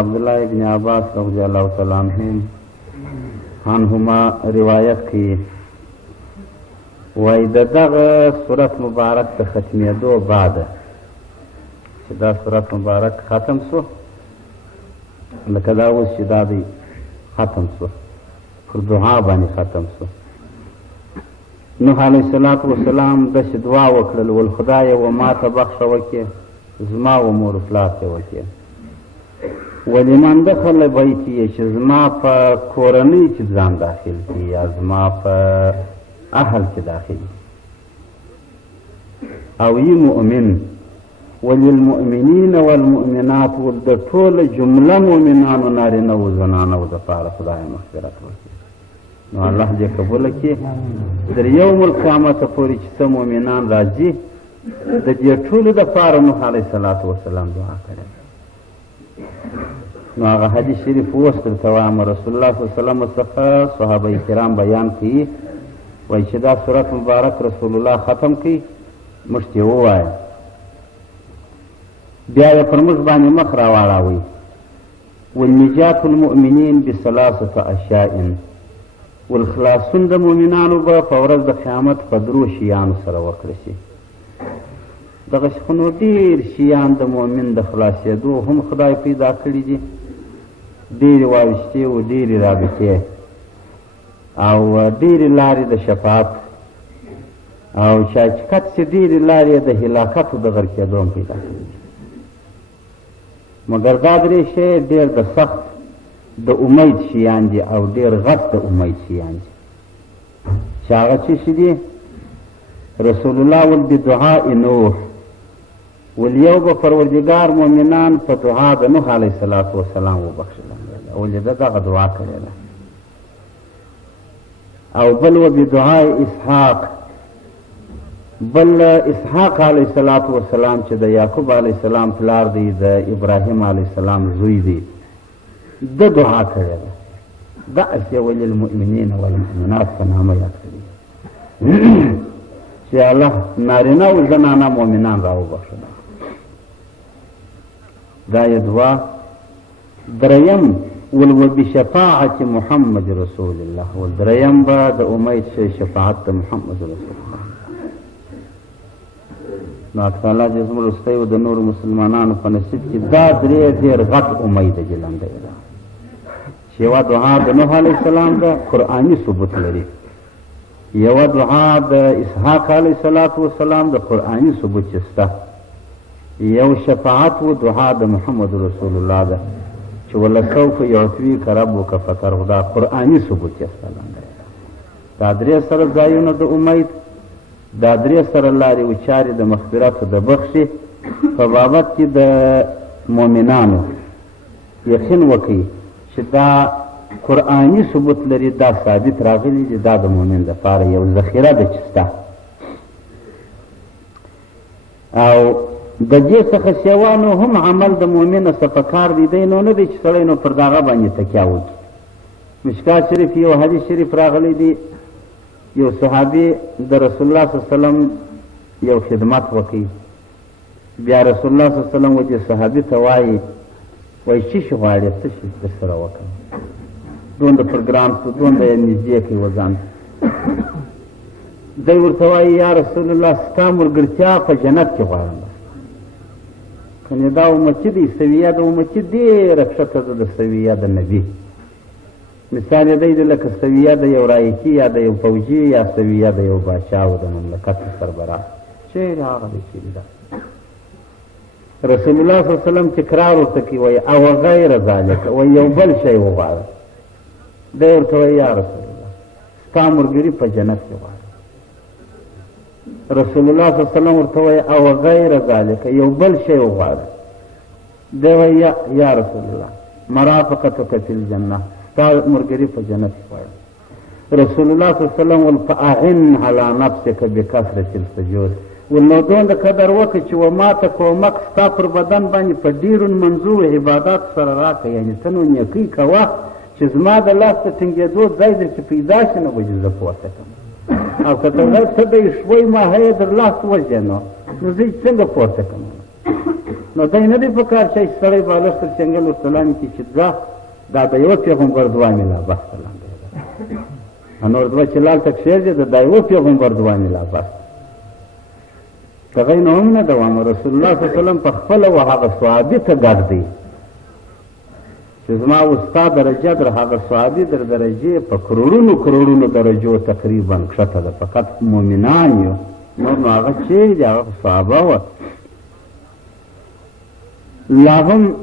عبداللہ ابن عباس رضی اللہ تعالیٰ عنہما روایت کی وای د دغه صورت مبارک د ختمېدو بعد چې دا صورت مبارک ختم سو لکه دا اوس چې دا دی ختم سو پر دعا باندې ختم سو نوح علیه السلام داسې دعا وکړل ول خدایه و ما ته بخښه وکړې زما و مور پلار ته وکړې ولمن دخل بیتی چې زما په کورنۍ کې ځان داخل کړي یا زما په اهل کې داخل او یې مؤمن وللمؤمنین والمؤمنات د ټوله جمله مؤمنانو نارینه و زنانو دپاره خدای مغفرت وکړي نو الله دې قبوله کړي تر یوم القیامت پورې چې څه مؤمنان راځي د دې ټولو دپاره نوح علیه السلام دعا کړې نو هغه حدیث شریف اوس درته وایم رسول الله صلی الله علیه وسلم څخه صحابه کرام بیان کوي وایي چې دا صورت مبارک رسول الله ختم کوي موږ ته ووایه بیا یې پر موږ باندې مخ راواړوئ والنجات المؤمنین بثلاثة اشیاء والخلاصون د مؤمنانو به په ورځ د قیامت په درو شیانو سره وکړه شي دغه خو نو ډېر شیان د مؤمن د خلاصېدو هم خدای پیدا کړي دي ډېرې واویستې و ډېرې رابطې او ډېرې لارې د شفاعت او چاچکت چې ډېرې لارې د هلاکتو د غرقېدو هم پیدا کړي دي مګر دا درې شی ډېر د سخت د امید شیان دي او ډېر غټ د امید شیان دي چې هغه څه شي دي رسول الله ول بدعاء نوح ولیو به پروردګار مؤمنان په دعا د نوح علیه السلام وبخښل ولې ده دغه دعا کړې ده او بل و بدعاء اسحاق بل اسحاق علیه السلام چې د یعقوب علیه السلام پلار دی د ابراهیم علیه السلام زوی دی د دعا کړې ده داسې وللمؤمنین والمؤمنات په نامه یاد کړي چې الله نارینه او زنانه مؤمنان راوبخښل دا یې دعا دریم وبشفاعة محمد رسول الله والدریم به د امید شفاعت د محمد رسول الله نو تعالی دې زموږ وروستی و د نورو مسلمانانو په نصیب کې دا درې ډېر غټ امید جلنده ده چې یوه دعا د نوح علیه السلام ده قرآني ثبوت لري یوه دعا د اسحاق علیه السلام د قرآني ثبوت چې شته یو شفاعت و دعا د محمد رسول الله ده چې ولسوف یعطیک ربک فترضی دا قرآني ثبوت چې شته دا درې سره ځایونه د امید دا درې سره لارې و چارې د مغفرت د بخښې په بابت کې د مؤمنانو یقین وکړي چې دا قرآني ثبوت لري دا ثابت راغلی دی دا د مؤمن دپاره یو ذخیره ده چې شته او د دې څخه سوا نو هم عمل د مؤمن څه په کار دی دی نو نه دی چې سړی نو پر دغه باندې تکیه وکړي مشکات شریف یو حدیث شریف راغلی دی یو صحابي د رسول الله صلی الله علیه وسلم یو خدمت وکړي بیا رسول الله صلی الله علیه وسلم و دې صحابي ته وایي وایي څه شي غواړې څه شي درسره وکړم دومره پروګرام شو دومره یې نږدې کړي وځان دی ورته وایي یا رسول الله ستا ملګرتیا په جنت کې غواړم کنې دا امتي دی سویه د امتي ډېره کښته ده د سویه د نبي مثال یې دی لکه سویه د یو رایکي یا د یو فوجي یا سویه د یو بادشاه و د مملکت سربراه چیرې هغه دی چیرې ده رسول الله صلی الله علیه وسلم تکرار ورته کوي وایي او غیر ذلک وایي یو بل شی وغواړه دی ورته وایي یا رسول الله ستا ملګري په جنت کې غواړه رسول الله صلی الله علیه وسلم ورته وایي او غیر ذلک یو بل شی وغواړه دی وایي یا رسول الله مرافقتک فی الجنه ستا ملګري په جنت کې غواړه رسول الله صلی الله علیه وسلم ول فاعن علی نفسک بکثرة السجود ولنو دومره قدر وکړه چې و ما ته کومک ستا پر بدن باندې په ډېرو منظور عبادات سره راکړه یعنې ته نو نیکۍ کوه چې زما د لاس ته ټینګېدو ځای در چې پیدا شي نو به چې زه پورته کړم او که ته به یې شوی ماهی در لاس وځې نو زه یې څنګه پورته کړم نو دی نه دی په کار چې سړی بالښت تر چنګل ورسلام کړي چې دا د یوه پیغمبر دعا مې لا بس ته لاندې نور دوه چې لالته کښېږدي د یوه پیغمبر دعا مې لا بس د هغې نه هم نه دوام رسول الله صلی الله وسلم په خپله و هغه صحابي ته ګډ دی چې زما ستا درجه در هغه صحابي در درجې په کروړونو درجو تقریبا کښته ده فقط مؤمنان یو نور نو هغه چیرې دي هغه صحابه وه لا هم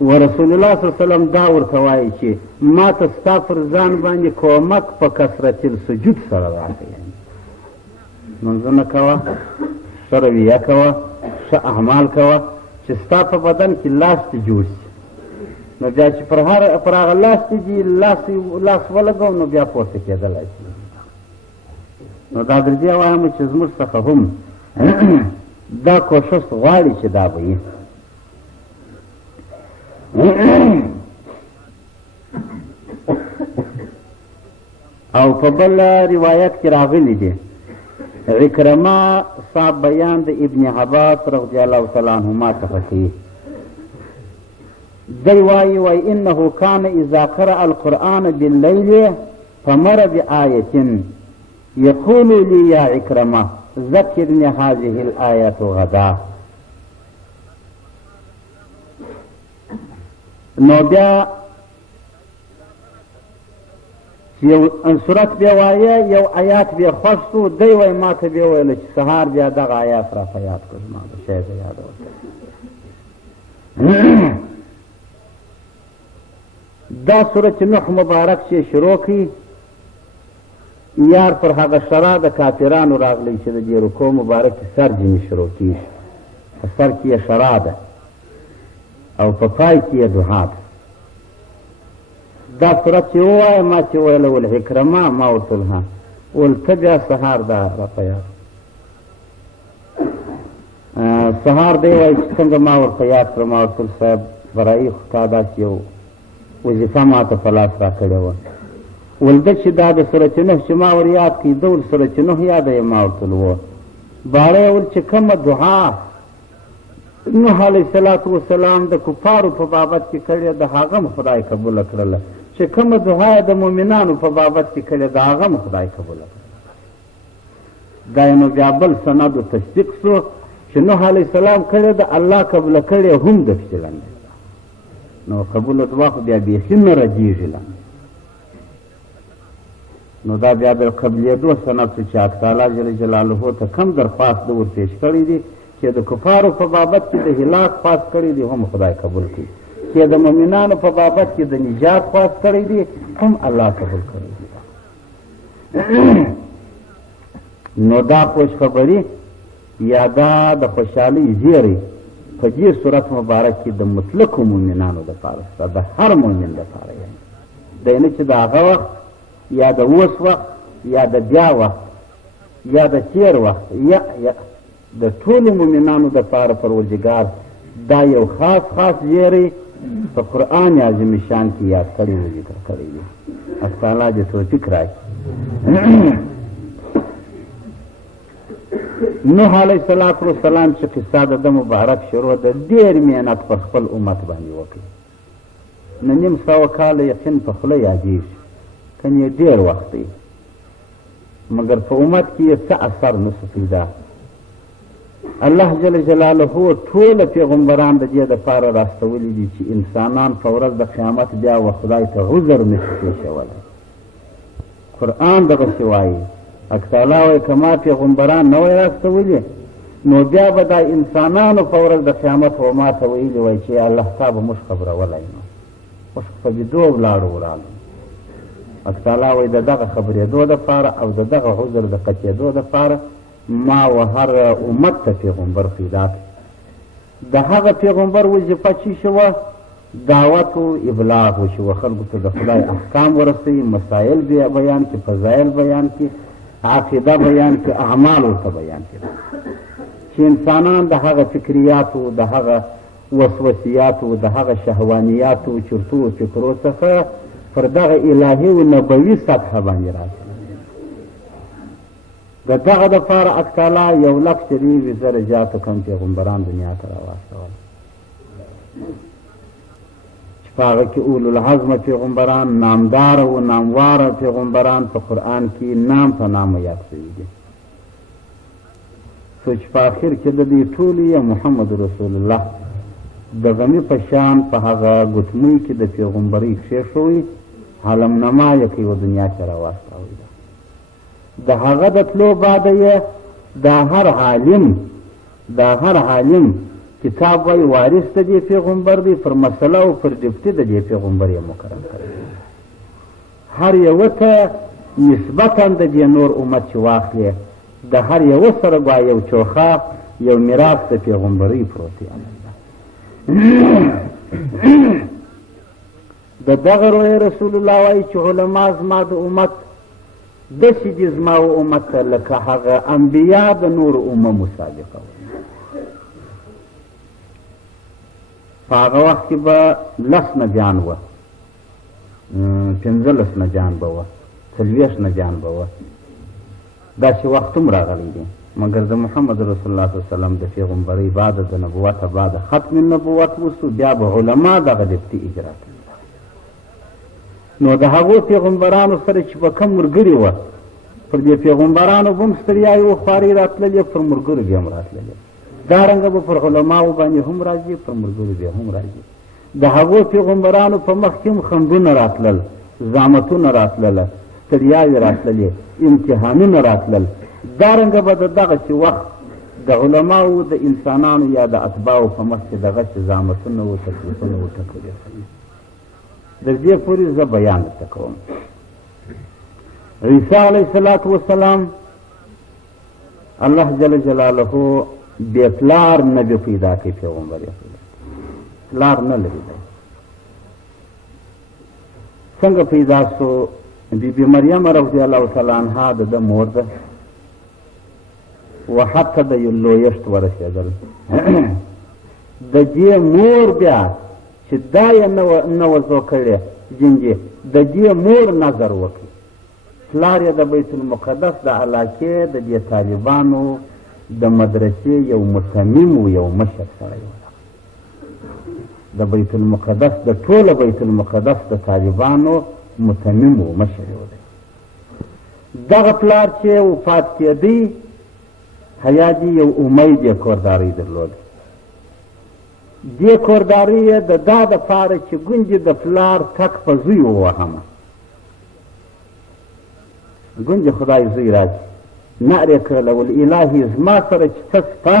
ورسول الله صلی الله علیه وسلم دا ورته وایي چې ما ته ستا پر ځان باندې کومک په کثرت السجود سره راکړي منځونه کوه ښه رویه کوه ښه اعمال کوه چې ستا په بدن کې لاس دې جوړ شي نو بیا چې پر هغه لاس دې لاس ولګوو نو بیا پورته کېدلی شي نو دا در دې وایم چې زموږ څخه هم دا کوښښ غواړي چې دا به وي او په بل روایت کې راغلی دی عکرمه صاحب بیان د ابن عباس رضی الله تعالی عنهما څخه کوي دی وایي انه کان اذا قرأ القرآن باللیل فمر بآیة یقول لی یا عکرمه ذکرنی هذه الآیة غدا نو بیا یو صورت بیا وایه یو آیات بیا خوښ شو دی وایي ما ته بیا ویله چې سهار بیا دغه آیات را په یاد کړ زما د شی د یاد ورته دا سورت نوح مبارک چې شروع کړي یار پر هغه شرا د کافرانو راغلی چې د دې رکوع مبارک سر جنې شروع کېږي په سر کې یې شرا ده او په پای کې یې دعا ده دا صورت چې ووایه ما چې ویله ول عکرمه ما ورته ویل ها ول ته بیا سهار دا را په یاد سهار دی وایي چې څنګه ما ورته یاد کړه ما ورته ویل صاحب برایي خو تا داسې یو وظیفه ما ته په لاس را کړې وه ول ده چې دا د سورت نوح چې ما ور یاد کړي ده ول سورت نوح یاده یې ما ورته ویل باړه یې ول چې کومه دعا نوح علیه الصلاة وسلام د کفارو په بابت کې کړې ده هغه هم خدای قبوله کړله چې کومه دعا یې د مؤمنانو په بابت کې کړې ده هغه هم خدای قبوله کړله دا یې نو بیا بل سند و تصدیق شو چې نوح علیه السلام کړې ده الله قبوله کړې هم ده پسې لاندې نو قبوله دعا خو بیا بیخي نه رجېږي لاندې نو دا بیا د قبلېدو سند شو چې حق تعالی جل جلاله ته کم درخواست ده ورپېښ کړی دی چې د کفارو په بابت کې د هلاک خواست کړی دی هم خدای قبول کړي چې د مؤمنانو په بابت کې د نجات خواست کړی دی هم الله قبول کړی دی نو دا خوش خبري یا دا د خوشحالۍ زیری په دې صورت مبارک کې د مطلقو مؤمنانو دپاره شته د هر مؤمن دپاره یعنې دی نه چې د هغه وخت یا د اوس وخت یا د بیا وخت یا د تیر وخت یا د ټولو مؤمنانو دپاره پروردګار دا یو خاص زیری په قرآن عظیم شان کې یاد کړی و ذکر کړی دی حق تعالی دې توفیق راکړي نوح علیه السلام چې قصه د ده مبارک شروع ده ډېر محنت په خپل امت باندې وکړي نه نیم سوه کاله یقین په خوله یادېږي کنې ډېر وخت دی مګر په امت کې یې څه اثر نسو پیدا الله جل جلاله ټوله پیغمبران د دې دپاره راستولي دي چې انسانان په ورځ د قیامت بیا و خدای ته عذر نشي پېښولی قرآن دغسې وایي حق تعالی وایي که ما پیغمبران نه وای راستولي نو بیا به دا انسانانو په ورځ د قیامت و ما ته ویلي وای چې الله تا به موږ خبرولی نو موږ په بیدو ولاړو ورالو حق تعالی وایي د دغه خبرېدو دپاره او د دغه عذر د قطعېدو دپاره ما و هر امت ته پیغمبر پیدا کړي د هغه پیغمبر وظیفه چې شوه دعوت و ابلاغ وشوه خلکو ته د خدای احکام ورسوي مسایل بیان کړي فضایل بیان کړي عقیده بیان کړي اعمال ورته بیان کړي چې انسانان د هغه فکریاتو د هغه وسوسیاتو د هغه شهوانیاتو چرتو و فکرو څخه پر دغه الهي و نبوي سطحه باندې راشي د دغه دپاره حق تعالی 1,20,000 زیاته کم پیغمبران دنیا ته راواستول چې په هغه کې اولوالعزمه پیغمبران، نامداره و نامواره پیغمبران په قرآن کې نام په نامه یاد شوي دي، څو چې په آخر کې د دې ټولو یې محمد رسول الله د غمي په شان په هغه ګوتمۍ کې د پیغمبرۍ کښېښوی، عالمنما یې کوي و دنیا کې راواستوی ده. د هغه د تلو بعده یې دا هر عالم کتاب وایي وارث د دې پیغمبر دی، پر مسله او پر ډپټي د دې پیغمبر یې مقرر کړی، هر یوه ته نسبتا د دې نور امت چې واخلې د هر یوه سره ګویا یو چوخه یو میراث د پیغمبرۍ پروت دی. د دغه روی رسول الله وایي چې علما زما د امت داسې دي زما و امت ته لکه هغه انبیا د نورو اممو سابقه وه. په هغه وخت کې به 10 نبیان وه، 15 نبیان به وه، 40 نبیان به وه، داسې وخت هم راغلی دی، مګر د محمد رسول الله صلی الله علیه وسلم د پیغمبرۍ بعد د نبوته بعد ختم النبوت وسو، بیا به علما دغه ډپټي اجرا کوي. نو د هغو پیغمبرانو سره چې به کوم ملګري وه، پر دې پیغمبرانو به هم ستړیاوې و خوارۍ راتللې، پر ملګرو بیا هم راتللې، دارنګه به پر علماو باندې هم راځي، پر ملګرو بیا هم راځي. د هغو پیغمبرانو په مخ کې هم خنډونه راتلل، زامتونه راتلله، ستړیاوې راتللې، امتحانونه راتلل. دارنګه به د دغسې وخت د علماو د انسانانو یا د اتباعو په مخ کې دغسې زامتونه و تکلیفونه و ټکرې کوي. در دې پورې زه بیان درته کوم. عیسی علیه السلام الله جل جلاله بې پلار نبي پیدا کوي، پیغمبر یې پلار نه لري. څنګه پیدا سو؟ بیبي مریم رضی الله تعالی عنها د ده مور ده و حتی د لویشت ورسېدل. د دې مور بیا چې دا یې نه وضع کړې جنجې، د دې مور نظر وکړي، پلار یې د بیت المقدس د علاقې د دې طالبانو د مدرسې یو مصمم و، یو مشر سړی و، د بیت المقدس د ټوله بیت المقدس د طالبانو مصمم و، مشر و. دغه پلار چې وفات کېدی حیادي یو امید یې کوردارۍ درلود. دې کوردارۍ یې د دا دپاره چې ګونجې د پلار تک په زوی ووهمه، ګونجې خدای زوی راځي نعرې کړله والالهي زما سره چې څه شته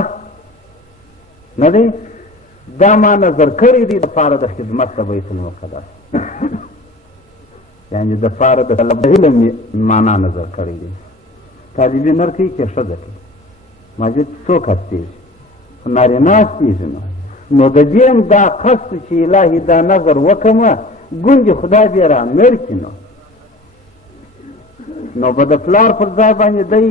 نه دی، دا ما نظر کړی دی دپاره د خدمت د بیت المقدس، یعنې دپاره د علم معنا نظر کړی دی. طالبي نر کوي که ښځه کوي، ماجد څوک هستېږي، نارینه هستېږي. نو د دې هم دا قصد چې الهي دا نظر وکړمه ګونجې خدای بیا را مړ کړي، نو به د پلار پر ځای باندې دی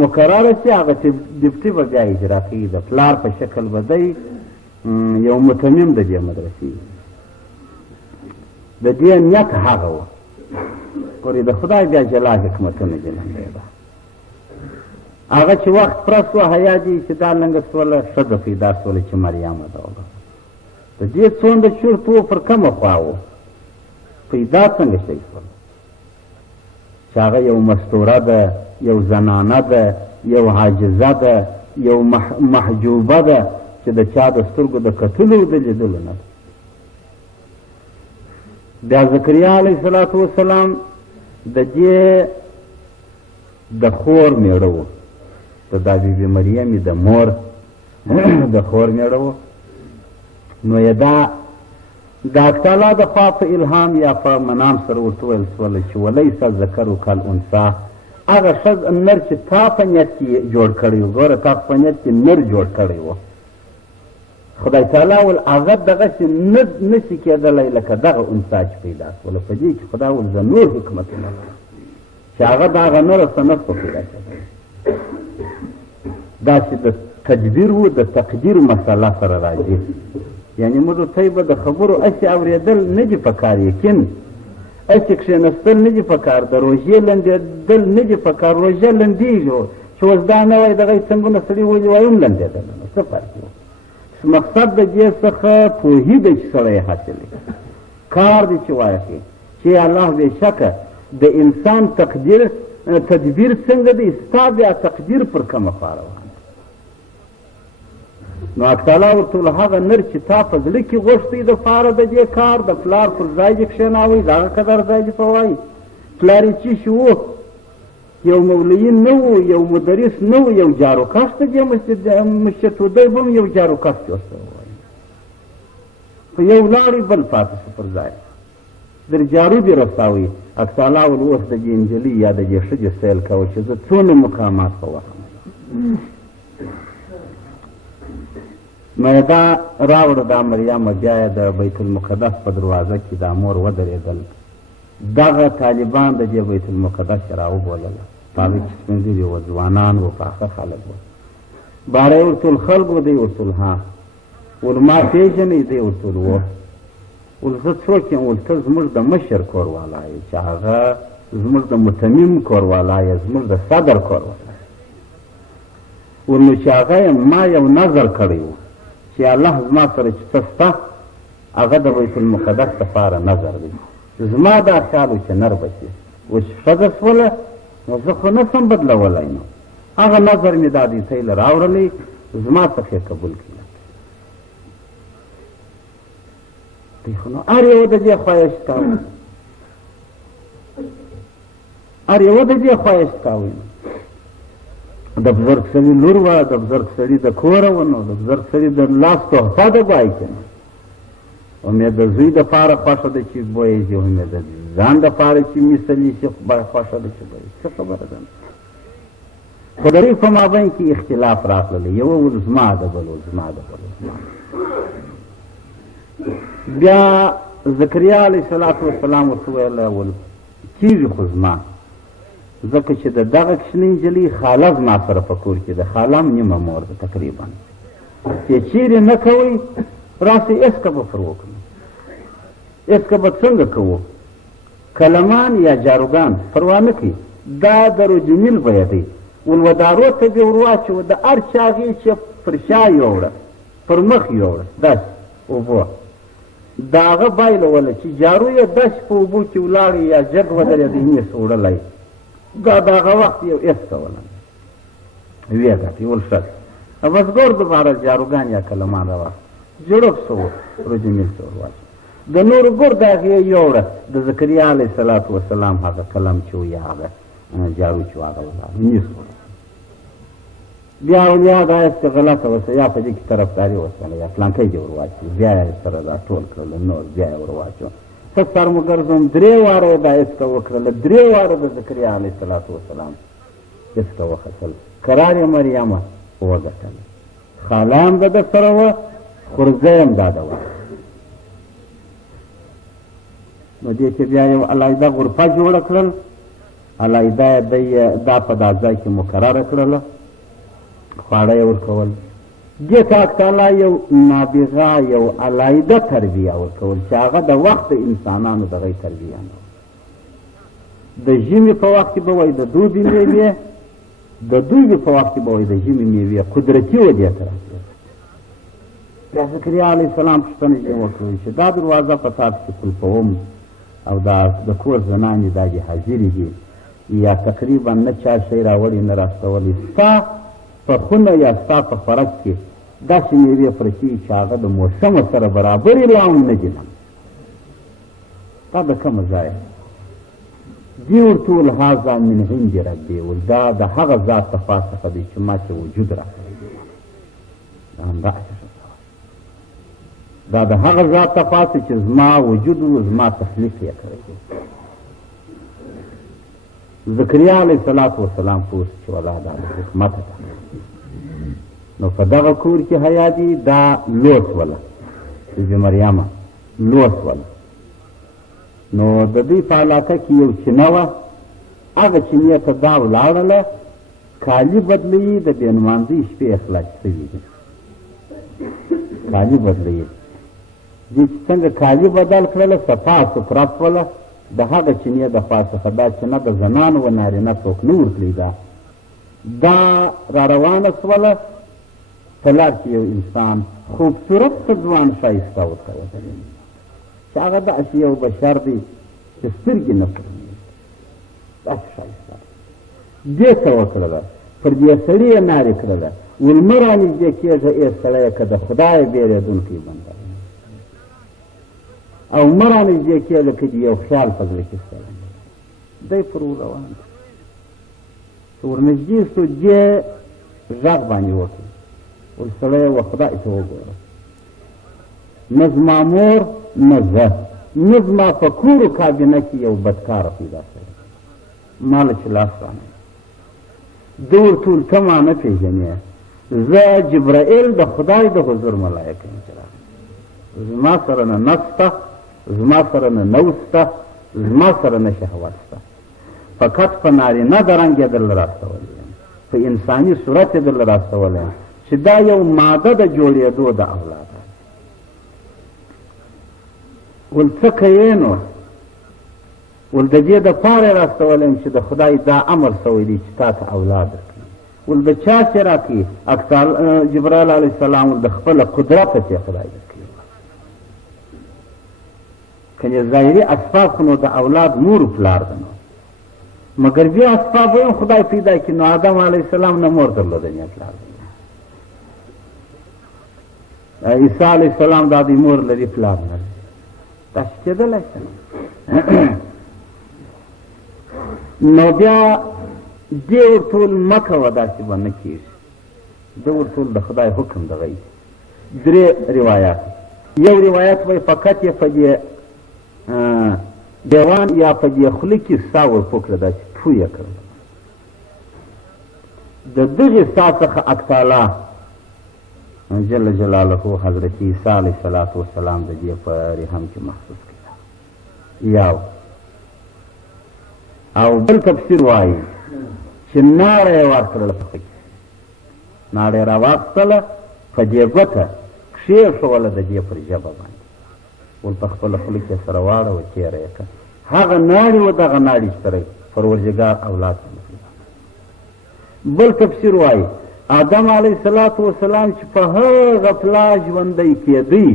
مقرره شي، هغه چې ډپټي به بیا اجرا کوي، د پلار په شکل به دی یو متمم د دې مدرسې. د دې نیت هغه و، ګورې د خدای بیا جلا حکمتونه جلنده ده. هغه چې وخت پوره سوه حیادي چې دا لنګه سوله، ښځه پیدا سوله چې مریمه ده. د دې څومره چورت و پر کومه خوا و، پیدا څنګه شی سوله چې هغه یو مستوره ده، یو زنانه ده، یو عاجزه ده، یو محجوبه ده چې د چا د سترګو د کتلو د لیدلو نه ده. بیا زکریا علیه السلام د دې د خور میړه و، د دا بیبي مریمې د مور د خور میړه و. نو یې د حق تعالی د خوا په الهام یا په منام سره ورته ویل سوله چې ولیس الذکر کالانثی، هغه نر چې تا په نیت کې جوړ کړی و، ګوره تا په نیت کې نر جوړ کړی و، خدای تعالی ول هغه دغسې نشي کېدلی لکه دغه انثی چې پیدا سوله. په دې کې خدای ول زه نور حکمتونه چې هغه د هغه نره څه نسته پیدا کېدلی، داسې د تدبیر و د تقدیر مسله سره راځي. یعنې موږ ته به د خبرو هسې اورېدل نه دي په کار، یقین هسې کښېنستل نه دي په کار د روژې لنډېدل نه دي په کار روژه لنډېږي چې اوس دا نه وای دغه څنګونه سړي ولي وایي هم لنډېدل نو څه فرق و مقصد د دې څخه پوهي ده چې سړی حاصلوي کار دی چې واخلي چې الله بېشکه د انسان تدبیر څنګه دی ستا بیا تقدیر پر کومه خوا روان نو اکتالا ورته هغه نر چې تا په زړه کې غوښتی د پاره د دې کار د پلار پر ځای دې کښېناوئ د هغه قدر ځای دې په وایي پلار یې چې شي و یو مولوي نه و یو مدرس نه و یو جاروکش ته دې مشتودی به هم یو جاروکش چې ورته ووایي په یو لاړې بل پاتې شو پر ځای در جارو دې رساوي اکتالا ول اوس د دې نجلۍ یا د دې ښځې سیل کوه چې زه څونه مقامات په وهم نو یې دا راوړه دا مریمه بیا یې د بیت المقدس په دروازه کې دا مور ودرېدل دغه طالبان د دې بیت المقدس یې راوبولله په هغې کې سپین ږیري وو ځوانان وو پاخه خلک وو باره یې ورته ویل خلک وو دی ورته ویل ها ول ما پېژنئ دی ورته ویل وو ول زه څوک یم ول ته زموږ د مشر کوروالا یې چې هغه زموږ د متمم کوروالا یې زموږ د صدر کوروالا ول نو چې هغه یم ما یو نظر کړی و چې الله زما سره چې څه شته هغه د بیت المقدس دپاره نظر دی زما دا خیال و چې نر به شي اوس ښځه شوله نو زه خو نه شم بدلولی نو هغه نظر مې دا دی تی له راوړلی زما څخه یې قبول کړي دی خو نو هر یوه د دې خواهش کاوه هر یوه د دې خواهش کاوه د بزرګ سړي لور وه د بزرګ سړي د کوره وه نو د بزرګ سړي د لاس تحفه ده ګوایي که نه همې د زوی دپاره خوښه ده چې بویې شي همې د ځان دپاره چې مثلي شي خوښه ده چې بویې څه خبره ده خو د دوی په مابین کې اختلاف راغللی یوه ول زما ده بل ول زما ده بل زما بیا زکریا علیه صلات وسلام ورته ویله ول کېږي خو زما ځکه چې د دغه کوچنۍ نجلۍ خاله زما سره په کور کې ده خاله هم نیمه مور ده تقریبا چې چیرې نه کوئ راسئ اسکه به پر وکړو اسکه به څنګه کوو کلمان یا جاروګان پروا نه کوي دا د رجمیل بیه دی ول ودارو ته دې ور واچوه د هر چا هغې چې پر شا یوړه پر مخ یوړه داسې اوبه د هغه بایلوله چې جارو یې داسې په اوبو کې ولاړې یا جګ ودرېدی نیس وړلی دا د هغه وخت یو اسکه وله ویې ګټې ول ښه بزګور دپاره جاروګان یا کلمان راواخله جړب سو رجمیل ته ور واچوه د نورو ګور د هغې یوړه د زکریا علیه صلات وسلام هغه قلم چې و یا هغه جارو چې و هغه ولاړ نیس بیا اولیا دا اسکه غلطه وسه یا په دې کې طرفداري وسله یا پلانکی دې ور واچوي بیا یې سره دا ټول کړله نور بیا یې ور واچوه ښه سر مو ګرځوم درې واره یې دا اسکه وکړله درې واره د زکریا علیه صلات وسلام اسکه وختل قرار یې مریمه وګټله خاله هم د ده سره وه خورزه هم دا ده وه نو دې کې بیا یو علاحده غرفه جوړه کړل علاحده یې دا په دا ځای کې مقرره کړله خواړه یې ورکول دې ته اکتالا یو نابغه یو علاحده تربیه ورکول چې هغه د وخت د انسانانو دغه تربیه نه د ژمي په وخت کې به وایي د دوبي میوې د دوبي په وخت کې به وایي د ژمي میوې قدرتي وه دې ته راتلل بیا زکریا علیه السلام پوښتنه یې وکړل چې دا دروازه په تا پسې قلفوم او دا د کور زنانې دا دې حاضرې دي یا تقریبا نه چا شی راوړي نه راستولی ستا په خونه یا ستا په خوراک کې داسې میوې پرتې چې هغه د موسمه سره برابرې لا هم نه دي دا د کومه ځایه دې ورته وویل هذا من عند ربي ول دا د هغه ذات د خوا څخه دی چې ما چې وجود راکړی همداسې دا د هغه ذات د خوا چې زما وجود و زما تخلیق یې کړی دی زکریا علیه صلات وسلام پوه چې والله دا د حکمته ده نو په دغه کور کې حیا دي دا لوس وله بي مریمه لوس وله نو د دوی په علاقه کې یو چینه وه هغه چینې ته دا ولاړله کالي بدلوي د بېنمانځۍ شپې اخلاص شوي دي کالي بدلوي دې چې څنګه کالي بدل کړله صفا سفره شوله د هغه چینې د خوا څخه دا چینه د زنانو و نارینه څوک نه ورکړي دا را روانه سوله په لار کې یو انسان خوبصورت ته ځوان ښایسته ورته ودرېد چې هغه داسې یو بشر دی چې سترګې نه پرېږدي داسې ښایسته دې څه وکړله پر دې سړي یې نارې کړله ول مه رانږدې کېږه ای سړیه که د خدایه بیرېدونکی بنده او مه رانږدې کېږه که دې یو خیال په زړه کې سړی دی پر ور روان دی چې ورنږدې سو دې غږ باندې وکړي ول سړیه و خدای ته وګوره نه زما مور نه زه نه زما په کورو کابینه کې یو بدکاره پیدا شوی ما له چې لاس رانه ده ورته ویل ته ما نه پېژنې زه جبرائیل د خدای د حضور ملایکه یم چې راغلی زما سره نه نسته زما سره نه نوز شته زما سره نه شهوت شته فقط په نارینه د رنګ یې درله راستولی یم په انساني صورت یې درله راستولی یم چې دا یو ماده د جوړېدو د اولاد ول څه کوې نو ول د دې دپاره یې راستولی یم چې د خدای دا امر سوی دی چې تا ته اولاد درکړي ول د چا چې راکړي جبرائیل علیه السلام ول د خپله قدرته چې خدای درکړي کنې ظاهري اسباب خو نو د اولاد مور پلار ده نو مګر بیا اسباب هم خدای پیدا کړي نو آدم علیه السلام نه مور درلوده نه پلار عیسی علیه السلام دا دوی مور لري پلار نه لري داسې کېدلی شي نو بیا دې ورته ویل مه کوه داسې به نه کېږي ده ورته ویل د خدای حکم دغه یي درې روایات یو روایت وایي فقط یې په دې دیوان یا په دې خوله کې سا ورپوکړه داسې پو یې کړه د دغې سا څخه اکتاله جل جلاله حضرت عیسی علیه الصلاة والسلام د دې په رحم کې محسوس کړه یو او بل تفسیر وایي چې ناړه یې ورکړله په خوله کې ناړه یې راواخیستله په دې ګوته کښېښوله د دې پر ژبه باندې ول په خپله خوله کې سره واړوه تېره یې کړه هغه ناړې و دغه ناړې چې سره پروردګار اولاد بل تفسیر وایي آدم علیه الصلاة والسلام چې په هغه پلا ژوندی کېدی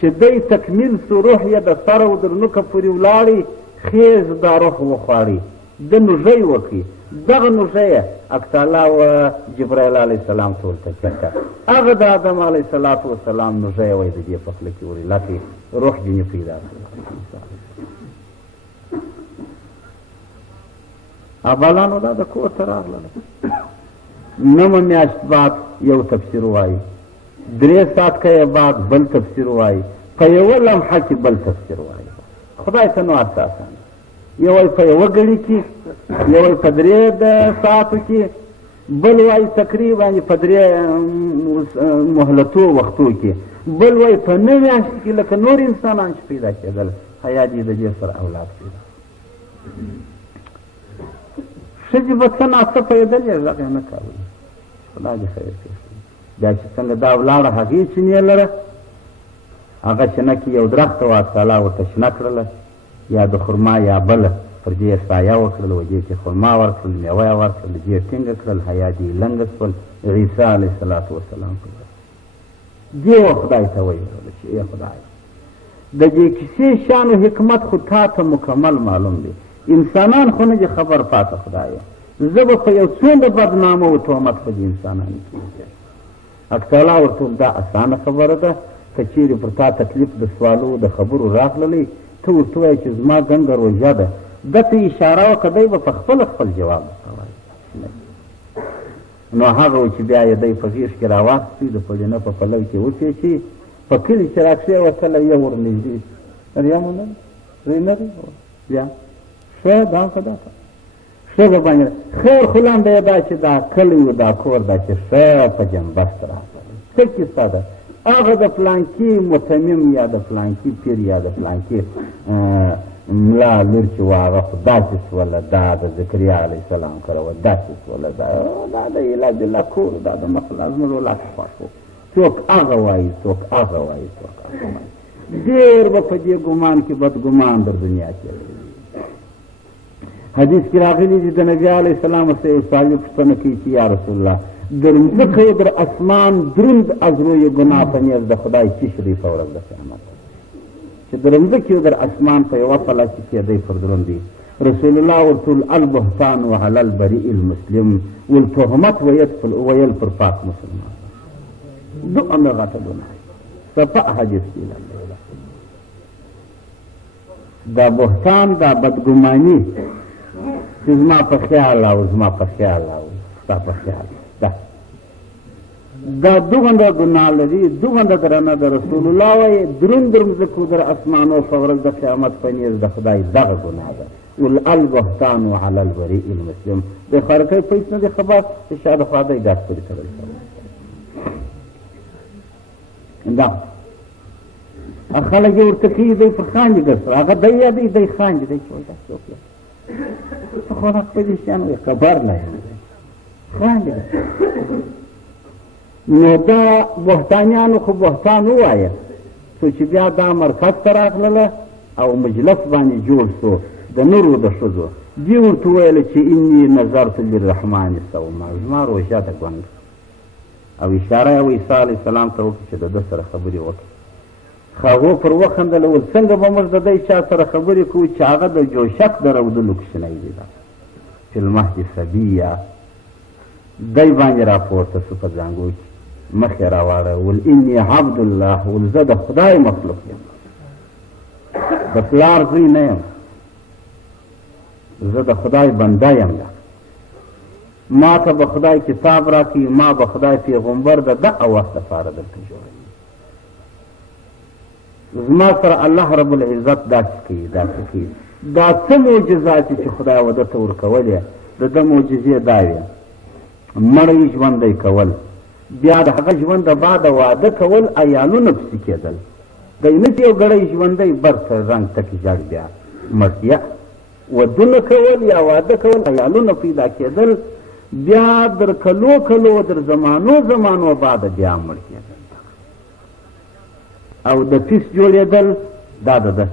چې دی تکمیل سو روح یې د سره و در نوکه پورې ولاړې خیز دا روح وخواړي ده نوژۍ وکړي دغه نوژه یې اکتاله و جبرائیل علیه السلام ته ورته چکه هغه د آدم علیه الصلاة والسلام نوژه یې وایي د دې په خوله کې وري لکې روح ځینې پیدا کړه ابالانو دا د کور ته راغلله نمه میاشت بعد یو تفسیر وایي 3 ساعته بعد بل تفسیر وایي په یوه لمحه کې بل تفسیر وایي خدای ته نو اساسا یو وایي په یوه ګړي کې یو وایي په 3 ساعتو کې بل وایي تقریبا په 3 مهلتو وختو کې بل وایي په 9 میاشت کې لکه نور انسانان چې پیدا کېدل حیا دې د دې سره اولاد پیدا ښځې به څه ناڅه پیدلې غږ یې نه کولی خدای دې خیر کړي بیا چې څنګه دا ولاړه هغې چینې لره هغه چینه کې یو درخته وه تعالی ورته شنه کړله یا د خرما یا بله پر دې یې سایه وکړل و دې کې خرما ورکړل میوه یې ورکړل دې یې ټینګه کړل حیا دې یې لنګه شول عیسی علیه الصلاة والسلام دې و خدای ته ویله چې ای خدای د دې کیسې شان و حکمت خو تا ته مکمل معلوم دی انسانان خو نه دي خبر پاته خدایه زه به په یو څومره بدنامه و تهمت په دې انسانانو کېږي اکتاله ورته دا اسانه خبره ده که چیرې پر تا تکلیف د سوالو د خبرو راغللی ته ورته وایې چې زما دنګه روژه ده ده ته اشاره وکړه دی به په خپل جواب ورته وایي نو هغه و چې بیا یې دی په غېږ کې راواخیستي د پړینه په پلو کې وپېچي په کلي چې راکښېوتلی یو ورنږدې ریامو نه دی نه دی بیا ښه دا په دا ښځه باندې خیر خو لنډه یې دا چې دا کلی و دا کور دا چې ښه په جنبست راغلی څه کیسه ده هغه د پلانکي متمم یا د پلانکي پیر یا د پلانکي ملا لور چې و هغه خو داسې سوله دا د ذکریا علیه السلام کره وه داسې سوله دا د اله بالله کور دا د مخله زموږ ولس خوښ و څوک هغه وایي څوک هغه وایي څوک هغه وایي ډېر به په دې ګمان کې بدګمان در دنیا کې حدیث کې راغلي دي د نبي علیه السلام څخه یو صحابي پوښتنه کوي چې یا رسول الله در مځکه او در اسمان دروند از روی ګناه په نیز د خدای څه شي په ورځ د قیامت چې در مځکې او در اسمان په یوه پله کې کېدی پر دروند دي رسول الله ورته البهتان وعلى البریء المسلم والتهمت ویل پر پاک مسلمان دومره غټه ګناه صفا حدیث کې دا بهتان دا بدګماني چې زما په خیال او زما په خیال او ستا په خیال دا دوغنده ګناه لري دوغنده درنه د رسول الله وایي دروند مځکو در اسمانو په ورځ د قیامت په نیز د خدای دغه ګناه ده والبهتان على البریء المسلم د خارکۍ پیس نه دی خبر چې شاید خدای ګاټ پرې تړل دا خلک یې ورته کوي دی پر خاندي ګرځي هغه دی یادوي دی خاندي دی چې دا څوک دی ته خو نه خپلې شیان وایي خبر نه یم خاندي نو دا بهتانیانو خو بهتان ووایه څو چې بیا دا مرکز ته راغلله او مجلس باندې جوړ شو د نورو د ښځو دې ورته وویله چې اني نظرت للرحمن صوما زما روژه ده ګوند او اشاره یې عیسی علیه السلام ته وکړه چې د ده سره خبرې وکړي هغو پر وخندله ول څنګه به موږ د دی چا سره خبرې کوو چې هغه د جوشک د رودلو کوچنی دی دا فی المهد صبیه دی باندې راپورته شو په زانګو کې مخ یې راواړه ول اني عبد الله ول زه د خدای مخلوق یم د پلار زوی نه یم زه د خدای بنده یم ما ته به خدای کتاب راکړي ما به خدای پیغمبر د دغه وخت لپاره درته جوړوي زما سره الله رب العزت داسې کوي داسې کوي دا څه معجزات چې خدای وده ته ورکولې د ده معجزې دا وې مړی ژوندی کول بیا د هغه ژوند د بعده واده کول عیالونه پسې کېدل دی نه چې یو ګړی ژوندی بر سر رنګ تکې ژړ بیا مړتیا ودونه کول یا واده کول عیالونه پیدا کېدل بیا در کلو کلو در زمانو بعد بیا مړ کېدل او د پیس جوړېدل دا ده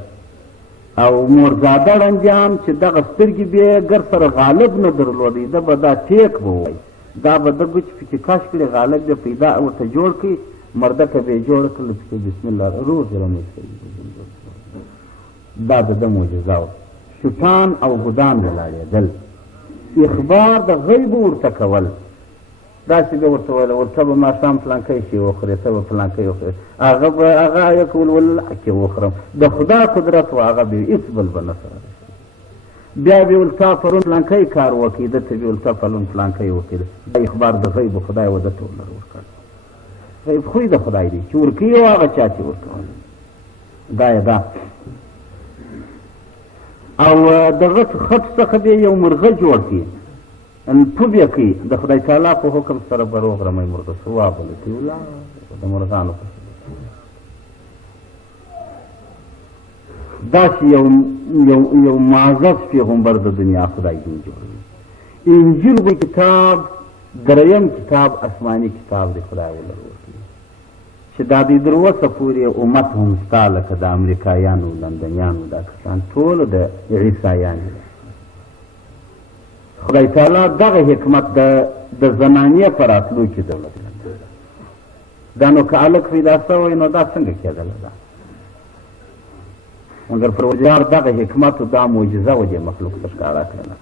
او مورزاده ړنجان چې دغه سترګې بیا ګر سره غالب نه درلودی ده به دا ټیک به وایي دا به ده ګوچ پکې کش کړي غالب بیا پیدا ورته جوړ کړي مردکه به یې جوړه کړله پکې بسم الله روز رمز کوي دا د ده معجزه وه شوټان او ګدان ولاړېدل اخبار د غیب ورته کول داسې به ورته ویله ورته به ماښام فلانکی شی وخورې ته به فلانکی وخورې هغه به هغه یې کول والله کې وخورم د خدا قدرت و هغه به هېڅ بل به نه سره رسېږي بیا به ول تا پرون فلانکی کار وکړي ده ته به ول تا پرون فلانکی وکړي دا اخبار د غیب خدای و ده ته ولر ورکړ غیب خوی د خدای دی چې ورکوي او هغه چا چې ورکول دا یې دا او دغه خط څخه به یو مرغه جوړ کړي پوب یې کوي د خدای تعالی په حکم سره به روغ رمی مرغه ثواب ولکړي ولا د مرغانو داسې یو معزز پیغمبر د دنیا خدای دین جوړوي انجیل به کتاب دریم کتاب آسماني کتاب دی خدای ولر ورکړي چې دا د دروسه پورې امت هم ستا لکه د امریکایانو لندنیانو دا کسان ټول د عیسایان دي خدای تعالی دغه حکمت د زنانیه په راتلو کې دولت دا نو که هلک پیدا شوی نو دا څنګه کېدله ده مګر پروردګار دغه حکمت و دا معجزه و دې مخلوق ته ښکاره کړله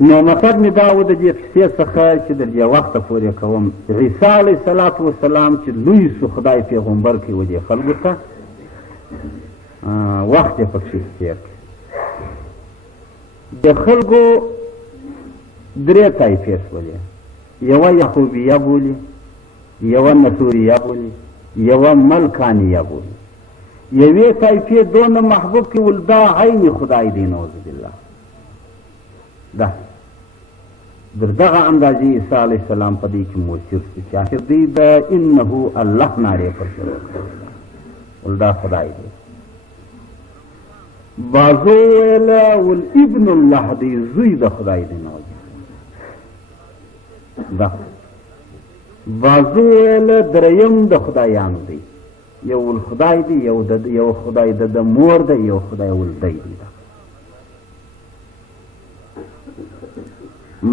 نو مقصد مې دا و د دې قصې څخه چې در دې وخته پورې کوم عیسی علیه السلام چې لوی سو خدای پیغمبر کې و دې خلکو ته وخت یې پکښې تېر کړ د خلکو درې طایفې شولې یوه یعقوبیه بولي یوه نصوریه بولي یوه ملکانیه بولي یوې طایفې دونه محبوب کې ول دا عین خدای دی نعوذ بالله ده در دغه اندازې عیسی علیه السلام په دې کې مؤثر شو چې آخر دوی د انه الله نارې پر شروع کړله ول دا خدای دی بعضو ویله ول ابن الله دی زوی د خدای دی نعوذ ده بعضو ویله دریم د خدایانو دی یو ول خدای دی یو خدای د مور دی یو خدای ول دی دی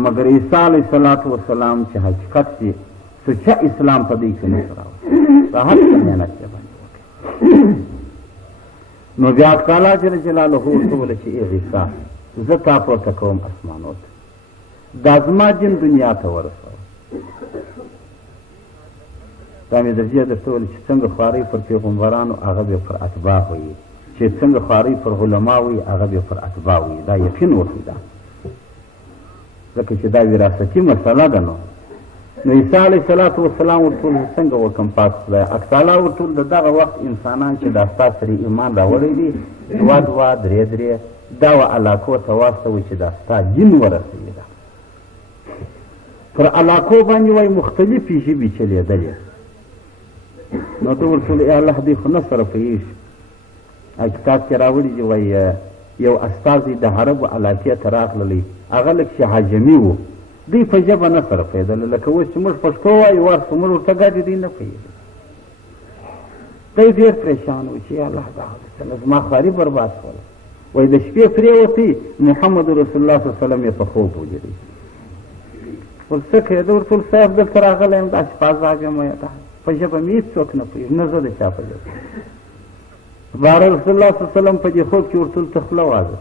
مگر عیسی علیه السلام چې حقیقت چې سچا اسلام په دې کې نه راوړي دا هر څه مهنت یې باندې وکړي. نو بیا تعالی جل جلاله ورته چې ای عیسی زه تا پورته کوم اسمانو ته دا زما جن دنیا ته ورسوه. دا مې درجه درته ویل چې څنګه خوارۍ پر پیغمبرانو هغه به پر اتباع وي، چې څنګه خوارۍ پر علما وي هغه به پر اتباع وي. دا یقین وکړي دا ځکه چې دا وراثتي مسله ده. نو عیسی علیه السلام ورټول څنګه وکم پاک خدای اکتالا ورټول د دغه وخت انسانان چې دا ستا سره ایمان راوړی دي دوه دوه درې درې دا علاقو ته واستوي چې دا ستا جن ورسوي. ده پر علاقو باندې وایي مختلفې ژبې چلېدلې. نو ته ورټول ای الله دې خو نه سره پوهېږي. کتاب کې راوړي چې وایي یو استازی د عربو علاقې ته راغللی هغه لږ چې حجمي و دوی په ژبه نه سره پوهېدله لکه اوس چې موږ پښتو وایو ورته موږ ورته ګډې دوی نه پوهېدل. دی ډېر پریشان و چې الله دا زما خواري برباد کړله. وایي د شپې پرېوتی محمد رسول الله صلی الله علیه وسلم یې په خوب ولیدی. ول څه کوې ده ورته صاحب دلته راغلی یم داسې په عذاب یم په ژبه مې هېڅوک نه پوهېږي نه زه د چا په ژبه. باره رسول الله صلی الله علیه وسلم په دې خوب کې ورته ته خوله وازه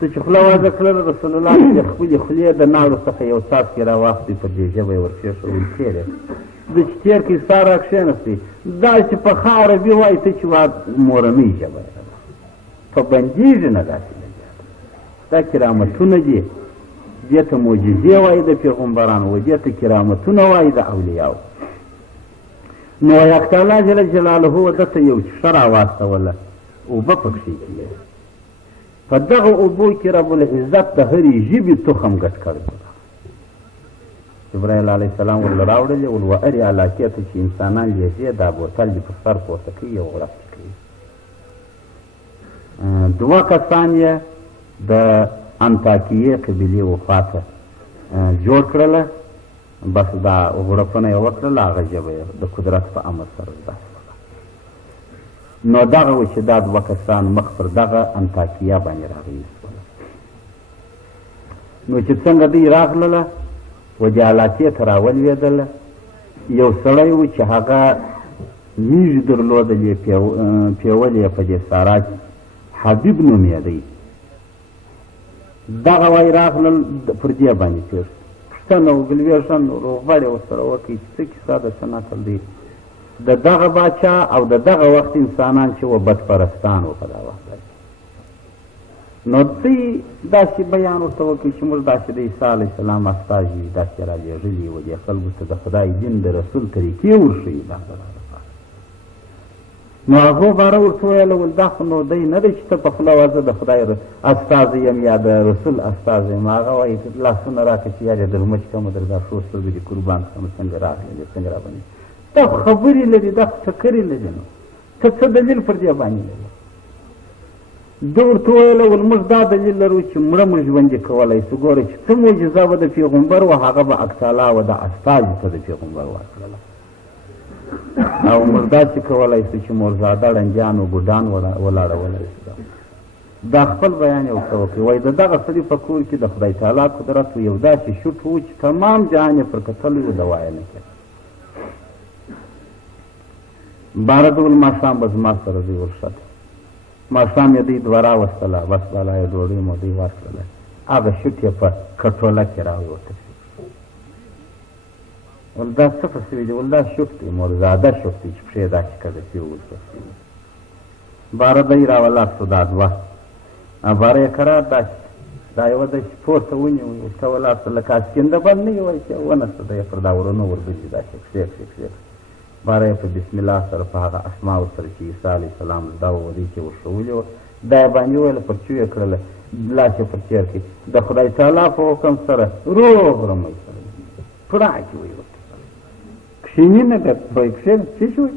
ته چې خوله وازه کړله رسول الله د خپلې خولې د ناړو څخه یو څاڅکی راواخلي په دې ژبه یې ورکېښوي تېر یې د چې تېر کې ستا را کښېنستی دا چې په ښه عربي وایي ته چې وا مورنۍ ژبه یې په بندېږي نه داسې لګیا دا کرامتونه دي. دې ته معجزې وایي د پیغمبرانو و دې ته کرامتونه وایي د اولیاو. نو یک تعالی جل جلاله دته یو څه راواستوله اوبه پکښې کېږي. په دغه اوبو کې رب العزت د هرې ژبې تخم ګډ کړی و. جبرایل علیه السلام ورله راوړلې ول و هرې علاقې ته چې انسانان لیږي دا بوتل دې په سر پورته کوي یو غړپ کوي. دوه کسان یې د انطاکیې قبیلې وفاته جوړ کړله. بس دا غړپونه یې وکړله هغه ژبه یې د قدرت په امر سره زده شوله. نو دغه و چې دا دوه کسان مخ پر دغه انطاکیه باندې راغلي شوله. نو چې څنګه دوی راغلله و دې علاقې ته راولوېدله یو سړی و چې هغه میږي درلودلې پیولې یې په دې سارا کې حبیب نومېدی. دغه وایي راغلل پر دې باندې تېر پوښتنه وګلوېږن روغبړ یې ورسره وکړي چې څه کیسه ده څه نقل دی. د دغه باچا او د دغه وخت انسانان چې و بدپرستان و په دا وخت نو دوی داسې بیان ورته وکړي چې موږ داسې د عیسی علیه السلام استازي داسې رالیږلي و دې خلکو ته د خدای دین د رسول طریقې ورښیي دا نو هغو باره ورته ویله ول دا خو نو دی نه دی چې ته په خوله وازه د خدای استازی یم یا د رسول استازی یم. هغه وایي لاسونه راکړه چې یا دې درمچ کمه درګاه ښو سترګو دې قربان کړم څنګه راغلې څنګه را باندې دا خبرې لري دا ټکرې لري. نو ته څه دلیل پر دې باندې لري؟ ده ورته ویله ول موږ دا دلیل لرو چې مړه موږ ژوندي کولی شو. ګوره چې څه معجزه به د پیغمبر و هغه به اکتالا و د استازي ته د پیغمبر ورکړله او موږ داسې کولی شو چې مورزاده ړنګیان و بوډان ولاړولی شو. دا خپل بیان یې ورته وکړي. وایي د دغه سړي په کور کې د خدای تعالی قدرت و یو داسې شوټ و چې تمام جهان یې پر کتلو و دوا یې نه کړ. باره ډول ماښام به زما سره دوی ورښته ماښام یې دوی دوه راوستله بس بالا یې ډوډۍ مو دوی ورکړله هغه شوټ یې په کټوله کې راووته. ول دا څه په سوي دي؟ ول دا شوټ دی مورزاده شوټ دی چې پښې داسې کږه شوي ورته باره دی راولاستو دا دوه باره یې کرار داسې دا یوه ده چې پورته ونیو ورته ولاستو لکه اسکینده بند نه وي وایي چې ونسته ده یې پر دا ورونه وربچي داسې کښې باره یې په بسم الله سره په هغه اسماو سره چې عیسی علیه السلام دا ودی چې ورښولي وه دا یې باندې وویله پر چو یې کړله لاس یې پر چیر کړي د خدای تعالی په حکم سره روغ رمی سره پړاکې ویې ورته کښېني نه که وایي کښېنه څه شوی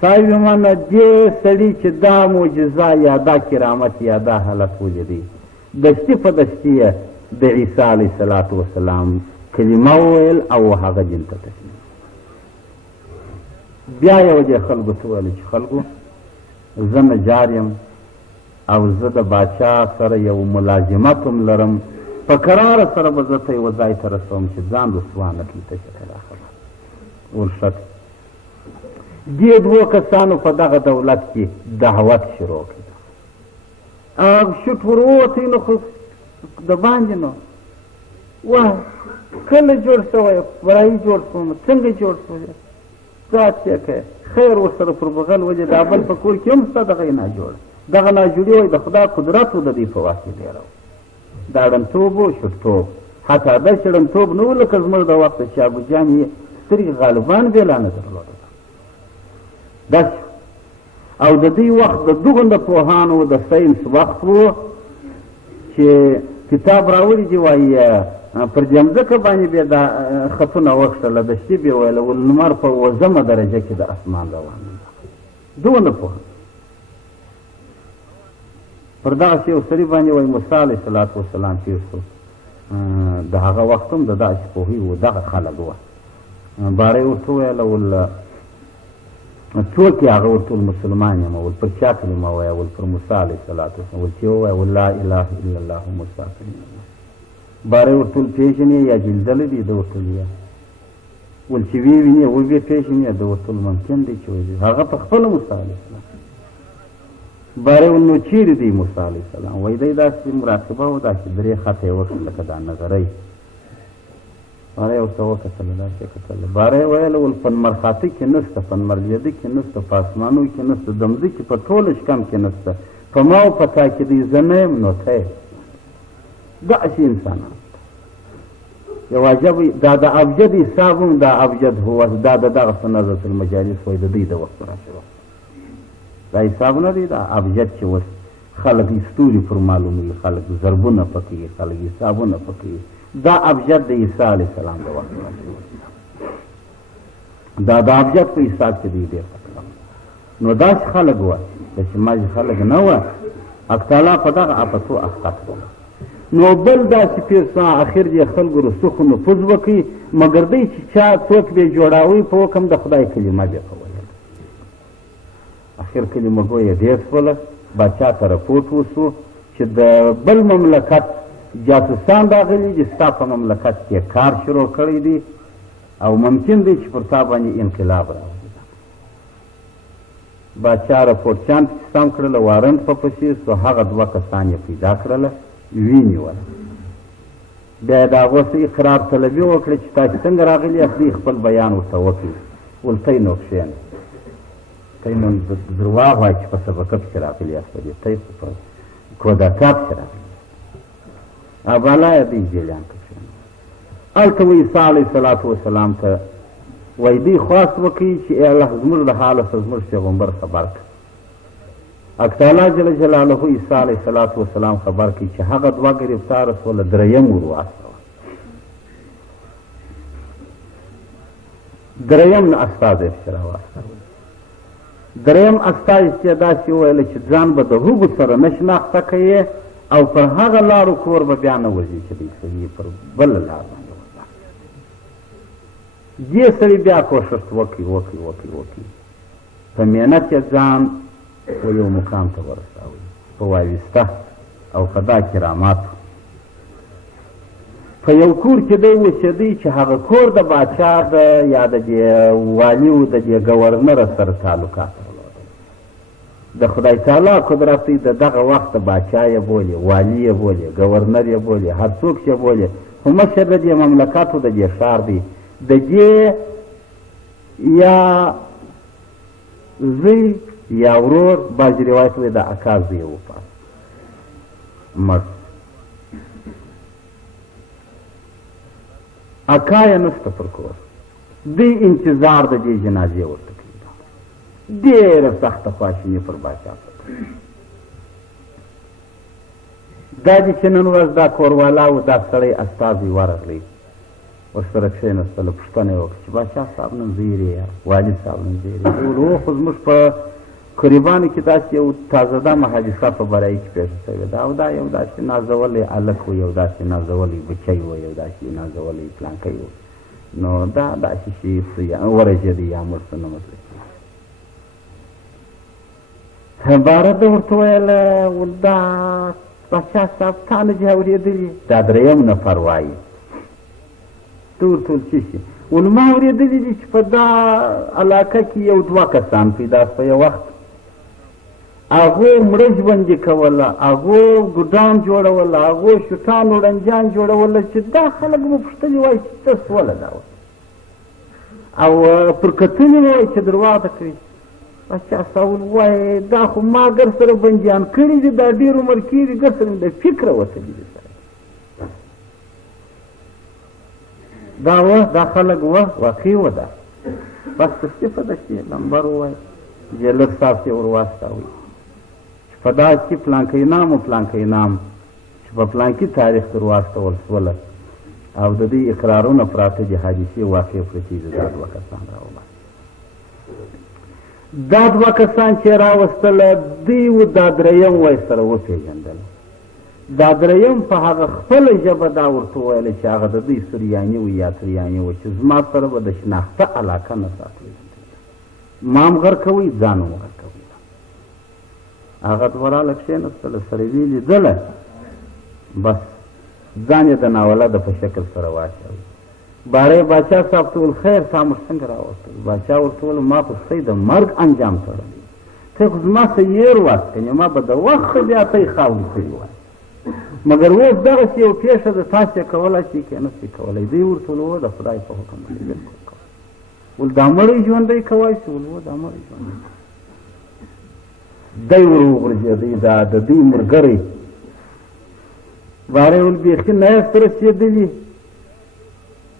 صاحب مانه دې سړي چې دا معجزه یا دا کرامت یا دا حالت ولیدی دستي په دستي یې د عیسی علیه السلام کلمه وویل او هغه دین ته تسلیم. بیا یې وجې خلکو ته ویل چې خلکو زه نجار یم او زه د باچا سره یو ملازمت هم لرم، په قراره سره به زه ته یوه ځای ته رسوم چې ځان رسوا نه کړي ته چې که دا خبره ورشد. دې دوو کسانو په دغه دولت کې دعوت شروع کړي. شوټ ور ووتی نو خو د باندې نو واه کله جوړ شوی برایي جوړ شوم څنګه جوړ شوی ذات یې کوې خیر ورسره پر بغل وجه دا بل په کور کې هم شته دغه یې ناجوړه دغه ناجوړي وایي د خدا قدرت و د دې په واسطې ډېره دا ړنتوب و شوټتوب حتی داسې ړنتوب نه و لکه زموږ د وخته چې ابوجان یې سترګې غالبان بېلا نه درلوده داسې او د دې وخت د دغو د پوهانو د ساینس وخت و چې کتاب راوړي دي وایي پر جمځکه باندې بیا دا خطونه وکښله د شپې بیا ویله لمر په اوومه درجه کې د اسمان روان دی دونه پوهه پر دغسې یو سړي باندې وایي موسی علیه صلات وسلام تېر شو د هغه وخت هم د داسې پوهې و دغه خلک وه باره یې ورته وویله ول څوک یې هغه ورته ول مسلمان یم ول پر چا کلمه وایه ول پر موسی علیه صلات وسلام ول چې ووایه ول لا اله الا الله موسی کلیم الله باره ورته ول پېژنې یا جلدلی دی ده ورته ول یا ول چې ویې وینې وبې پېژنې ده ورته ول ممکن دی چې وایي هغه په خپله موسی علیه السلام باره ول نو چیرې دی موسی علیه السلام وایي دی داسې مراقبه و داسې درې خطه یې وکړل لکه دا نظری باره یې ورته وکتله داسې یې کتله باره یې ویله ول په نمرخاته کې نشته په نمرلیده کې نشته په اسمانو کې نشته د مځکې په ټوله شکم کې نشته په ما او په تا کې دی زه نه یم نو ته یې داسې انسانان یو عجب دا د ابجد حساب هم دا ابجد هو دا د دغسې نظرة المجالس وایي د دوی د وخت راشوه دا حساب نه دی دا ابجد چې اوس خلک ستوري پر معلوموي خلک ضربونه پکوي خلک حسابونه پکوي دا ابجد د عیسی علیه السلام د وخت راشوه دا د ابجد په حساب کې دی ډېر خطر نو داسې خلک وه چې ماجې خلک نه وه حق تعالی په دغه اپتو اخته کړل نو بل داسې پیر سا اخر دې خلکو رسوخو نفوذ وکړي مګر دی چې چا څوک بې جوړاوي په حکم د خدای کلمه بې په ویل اخر کلمه ګویه ډېر شوله باچا ته رپوټ وسو چې د بل مملکت جاسوسان راغلي دي ستا په مملکت کې کار شروع کړی دی او ممکن دی چې پر تا باندې انقلاب راوړي باچا رپوټچیان چې سم کړله وارنټ په پسې سو هغه دوه کسان یې پیدا کړله وینیوله بیا یې د هغو څه اقرار طلبي وکړه چې تاسې څنګه راغلي یاست دوی خپل بیان ورته وکړي ول تی نو کښېنه تی نو درواغ وایي چې په سبقه پسې راغلي یاست په دې تی خو په کودتا پسې راغلي او بالا یې دوی جیلیان ته کښېنه هلته و عیسی علیه صلات وسلام ته وایي دوی خواست وکړي چې ای الله زموږ د حاله څه زموږ پیغمبر خبر کړه حق تعالی جل جلاله عیسی علیه صلات وسلام خبر کړي چې هغه دوه ګرفتاره شوله دریم ور واستوه دریم نه استازی پسې راواستوه دریم استازي چې داسې وویله چې ځان به د هغو سره نه شناخته کوي او پر هغه لارو کور به بیا نه وځي چې دوی کوي پر بله لار باندې وځه دې سړي بیا کوښښ وکړي په محنت یې ځان و یو مقام ته ورساوي په وایسته او په دا کراماتو په یو کور کې دی اوسېدی چې هغه کور د باچا د یا د دې والي و د دې ګورنره سره تعلقات درلودل د خدای تعالی قدرت دی د دغه وخت باچا یې بولي والي یې بولي ګورنر یې بولي هر څوک چې بولي خو مشر د دې مملکاتو د دې ښار دی د دې یا زوی یا ورور بعضې روایت وایي د اکا زوی یې وپاس مړ اکا یې نشته پر کور دوی انتظار د دې جنازې ورته کوي ډېره سخته خواشیني پر باچا دا دي چې نن ورځ دا کوروالا و دا سړی استازی ورغلی ورسره کښېنستله پوښتنه یې وکړه چې باچا صاحب نن زیرې یا والي صاحب نن زیرې وویل خو زموږ په قریبانو کې داسې یو تازه دمه حادثه په برایي کې پېښه شوې ده او دا یو داسې نازولی هلک و یو داسې نازولی بچی و یو داسې نازولی پلانکی و نو دا داسې شي ورژېدی یا مړ شو نه مطلب باره ده ورته ویله دا باچا صاحب تا نه دي اورېدلي دا درېیم نفر وایي ته ورته ویل څه شي ول ما اورېدلي دي چې په دا علاقه کې یو دوه کسان پیدا په یو وخت هغو مړه ژوندي کوله هغو ګډان جوړوله هغو شوټان وړنجان جوړوله چې دا خلک به پوښتلي وایي چې څه سوله دا وه او پر کتلې وایي چې درواغ ده کوي باچا صاحب وایي دا خو ما ګر سره بندیان کړي دي دا ډېر عمر کېږي ګر سره د فکره وتلي دي سره دا وه دا خلک وه واقع وه دا بس تصدیفه ده چې نمبر ووایي جیلر صاحب چې ور واستوي چې په دا کې پلانکی نام و پلانکی نام چې په پلانکي تاریخ در واستول شوله او د دې اقرارونه پراته دي حادثې واقع پرتې دي دا دوه کسان راوباسي دا دوه کسان چې راوستله دوی و دا درېیم وایي سره وپېژندله دا درېیم په هغه خپله ژبه دا ورته وویله چې هغه د دوی سریاني و یا تریاني و چې زما سره به د شناخته علاقه نه ساتلی ما هم غر کوئ ځان هم غر کوئ هغه دوراله کښېنستله سره ویې لیدله بس ځان یې د ناولده په شکل سره واچوي باره باچا صاحب ته ویل خیر تا موږ څنګه راوستل باچا ورته ویل ما په ستۍ د مرګ انجام تړلی ته خو زما څه یېر واست کنې ما به د وخت بیا ته یې خاورې کړي وای مګر اوس دغسې یو پېښه ده تاسې یې کولی شئ که نه شئ کولی دوی ورته ویل وه د خدای په حکم باندې بلکل کوه ول دا مړی ژوندی کوای شي ول وه دا مړی ژوندی دی ور وغورځېدی دا د دوی ملګری باره ول بیخي نه یې ته رسېدلي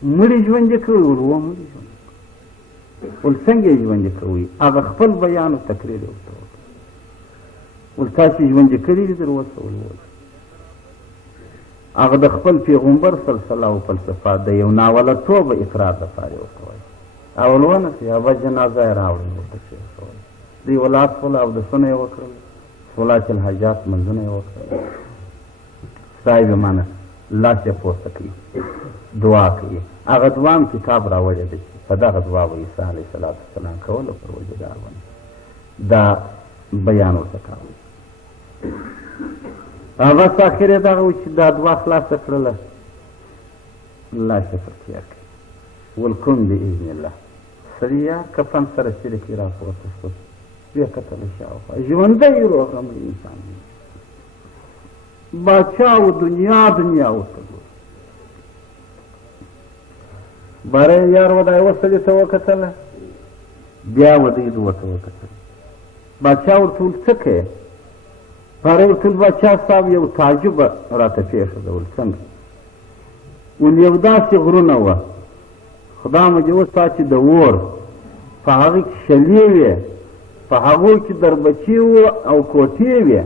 مړي ژوندي کوي ول وه مړي ژوندي ول څنګه یې ژوندي کوئ هغه خپل بیان او تقریر یې ورته وکړ ول تاسې ژوندي کړي دي در اوسه ول وایي هغه د خپل پیغمبر سلسله او فلسفه د یو ناولتوبه اقرار دپاره یې ورته وایي اول ونسي هغه جنازه یې راوړل ورته کېښول دوی ولاړ شول اودسونه یې وکړل صلات الحاجات منځونه یې وکړل صاحب مانه لاس یې پورته کوي دعا کوي هغه دعا هم کتاب راوړی دی په دغه دعا به عیسی علیه صلات وسلام کوله پر وجودار باندې دا بیان ورته کوي بس اخر یې دغه و چې دا دعا خلاصه کړله الله شکر تېر کړي ول کوم باذن الله سړي کفن سره شریکې راپورته شول ویې کتله شاوخوا ژوندی روغ رملی انسان باچا و دنیا ورته ګوري باره یار و دا یوه سړي ته وکتله بیا و دوی ورته وکتل باچا ورته ویل څه کوې باره ورته ویل باچا صاحب یو تعجبه راته پېښه ده ول څنګه ول یو داسې غرونه وه خدا مو دې وساتي د اور په هغې کې شلې وې په هغو کې دربچې وو او کوټې وې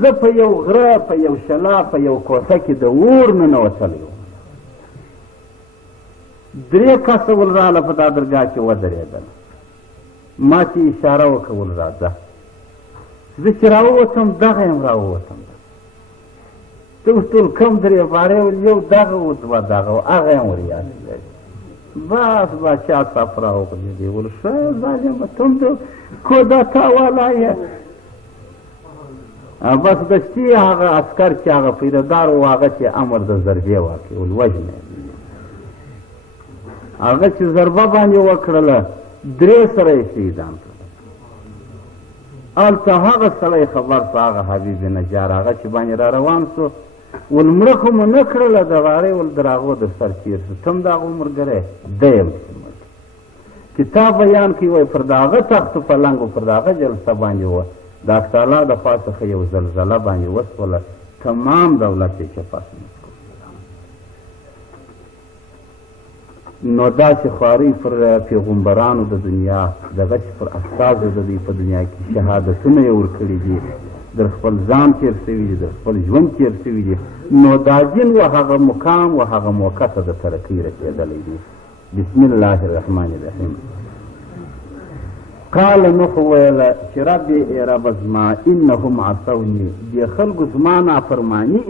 زه په یو غره په یو شلا په یو کوټه کې د اور ننوتلی وم درې کسه ول راله په دا درګاه کې ودرېدل ما چې اشاره وکړه ول راځه زه چې راووتم دغه یم راووتم ته اوس ټول کم درې بارې ول یو دغه و دوه دغه و هغه یم ور یاد لري بس باچا صاحب راوغورځېدی ول ښه ظالمه تم د کودتا والا یې بس دستي هغه عسکر چې هغه پیرهدار و هغه چې امر د ضربې واقع ول وژنه هغه چې ضربه باندې وکړله درې سره یې شهیدان کړل هلته هغه سړی خبر په هغه حبیب نجار هغه چې باندې را روان سو ول مړه خو مو نه کړله د غارې ول در هغو د سر تېر سو ته هم د هغو ملګری دی یم کتاب بیان کوي وایي پر د هغه تخت و پلنګ و پر د هغه جلسه باندې وه د اکتالا د خوا څخه یو زلزله باندې وسوله تمام دولت یې چپاس نو داسې خوارۍ پر پیغمبرانو د دنیا دغه چې پر استازو د دوی په دنیا کې شهادتونه یې ورکړي دي در خپل ځان تېر شوي دي در خپل ژوند تېر شوي دي نو دا دین و هغه مقام و هغه موقع ته د ترقۍ رسېدلی دي بسم الله الرحمن الرحیم قال نوح ویله چې ربي ای رب زما انهم عصوني دې خلکو زما نافرماني